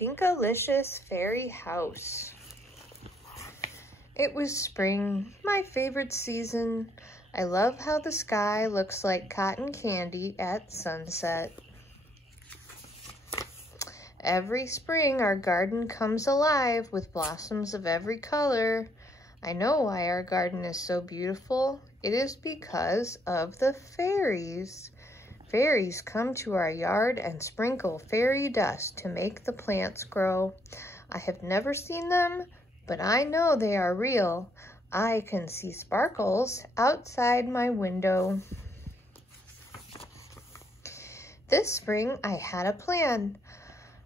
Pinkalicious Fairy House. It was spring, my favorite season. I love how the sky looks like cotton candy at sunset. Every spring our garden comes alive with blossoms of every color. I know why our garden is so beautiful. It is because of the fairies. Fairies come to our yard and sprinkle fairy dust to make the plants grow. I have never seen them, but I know they are real. I can see sparkles outside my window. This spring I had a plan.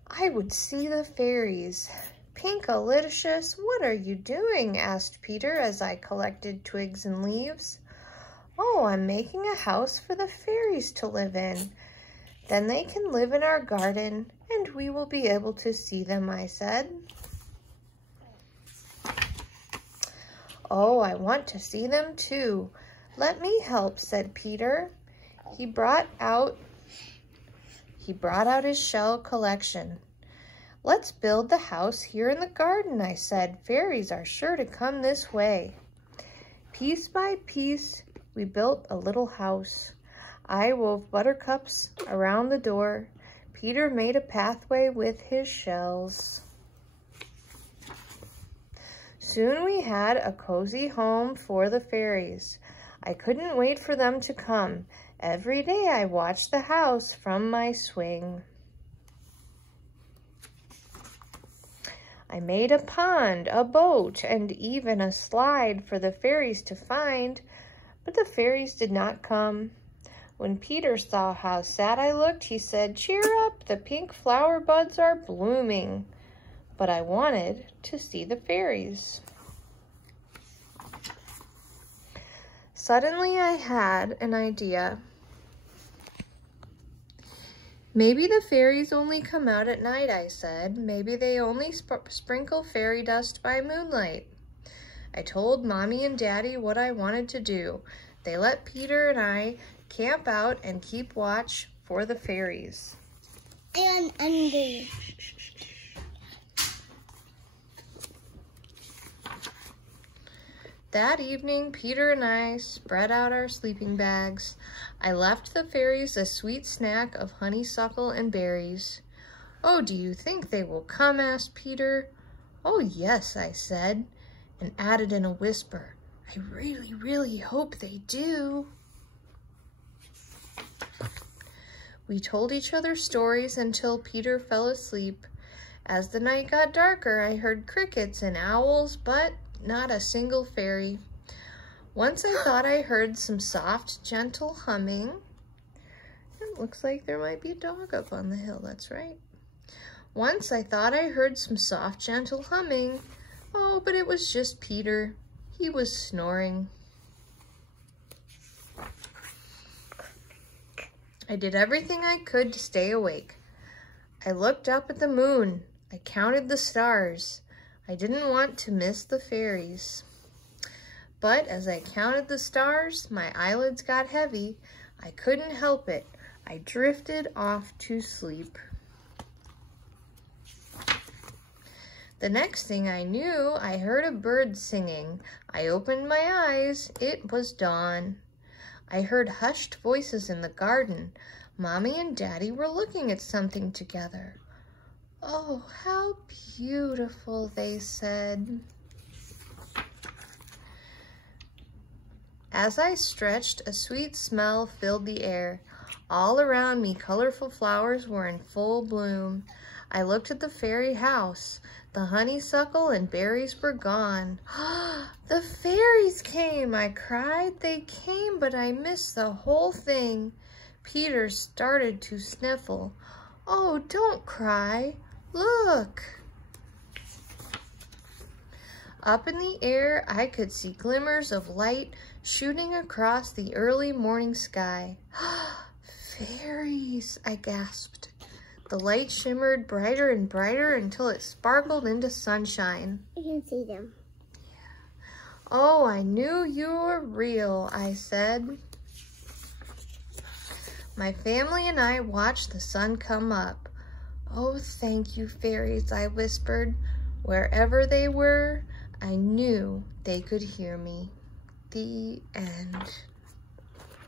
I would see the fairies. Pinkalicious, what are you doing? Asked Peter as I collected twigs and leaves. Oh, I'm making a house for the fairies to live in. Then they can live in our garden and we will be able to see them, I said. Oh, I want to see them too. Let me help, said Peter. He brought out his shell collection. Let's build the house here in the garden, I said. Fairies are sure to come this way. Piece by piece, we built a little house. I wove buttercups around the door. Peter made a pathway with his shells. Soon we had a cozy home for the fairies. I couldn't wait for them to come. Every day I watched the house from my swing. I made a pond, a boat, and even a slide for the fairies to find, but the fairies did not come. When Peter saw how sad I looked, he said, "Cheer up, the pink flower buds are blooming." But I wanted to see the fairies. Suddenly I had an idea. Maybe the fairies only come out at night, I said. Maybe they only sprinkle fairy dust by moonlight. I told Mommy and Daddy what I wanted to do. They let Peter and I camp out and keep watch for the fairies. And under. That evening, Peter and I spread out our sleeping bags. I left the fairies a sweet snack of honeysuckle and berries. "Oh, do you think they will come?" asked Peter. "Oh, yes," I said, and added in a whisper, "I really, really hope they do." We told each other stories until Peter fell asleep. As the night got darker, I heard crickets and owls, but not a single fairy. Once I thought I heard some soft, gentle humming. It looks like there might be a dog up on the hill, that's right. Once I thought I heard some soft, gentle humming. Oh, but it was just Peter. He was snoring. I did everything I could to stay awake. I looked up at the moon. I counted the stars. I didn't want to miss the fairies. But as I counted the stars, my eyelids got heavy. I couldn't help it. I drifted off to sleep. The next thing I knew, I heard a bird singing. I opened my eyes. It was dawn. I heard hushed voices in the garden. Mommy and Daddy were looking at something together. "Oh, how beautiful," they said. As I stretched, a sweet smell filled the air. All around me, colorful flowers were in full bloom. I looked at the fairy house. The honeysuckle and berries were gone. "The fairies came," I cried. "They came, but I missed the whole thing." Peter started to sniffle. "Oh, don't cry. Look." Up in the air, I could see glimmers of light shooting across the early morning sky. "Fairies," I gasped. The light shimmered brighter and brighter until it sparkled into sunshine. You can see them. "Oh, I knew you were real," I said. My family and I watched the sun come up. Oh, thank you, fairies, I whispered. Wherever they were, I knew they could hear me. The end.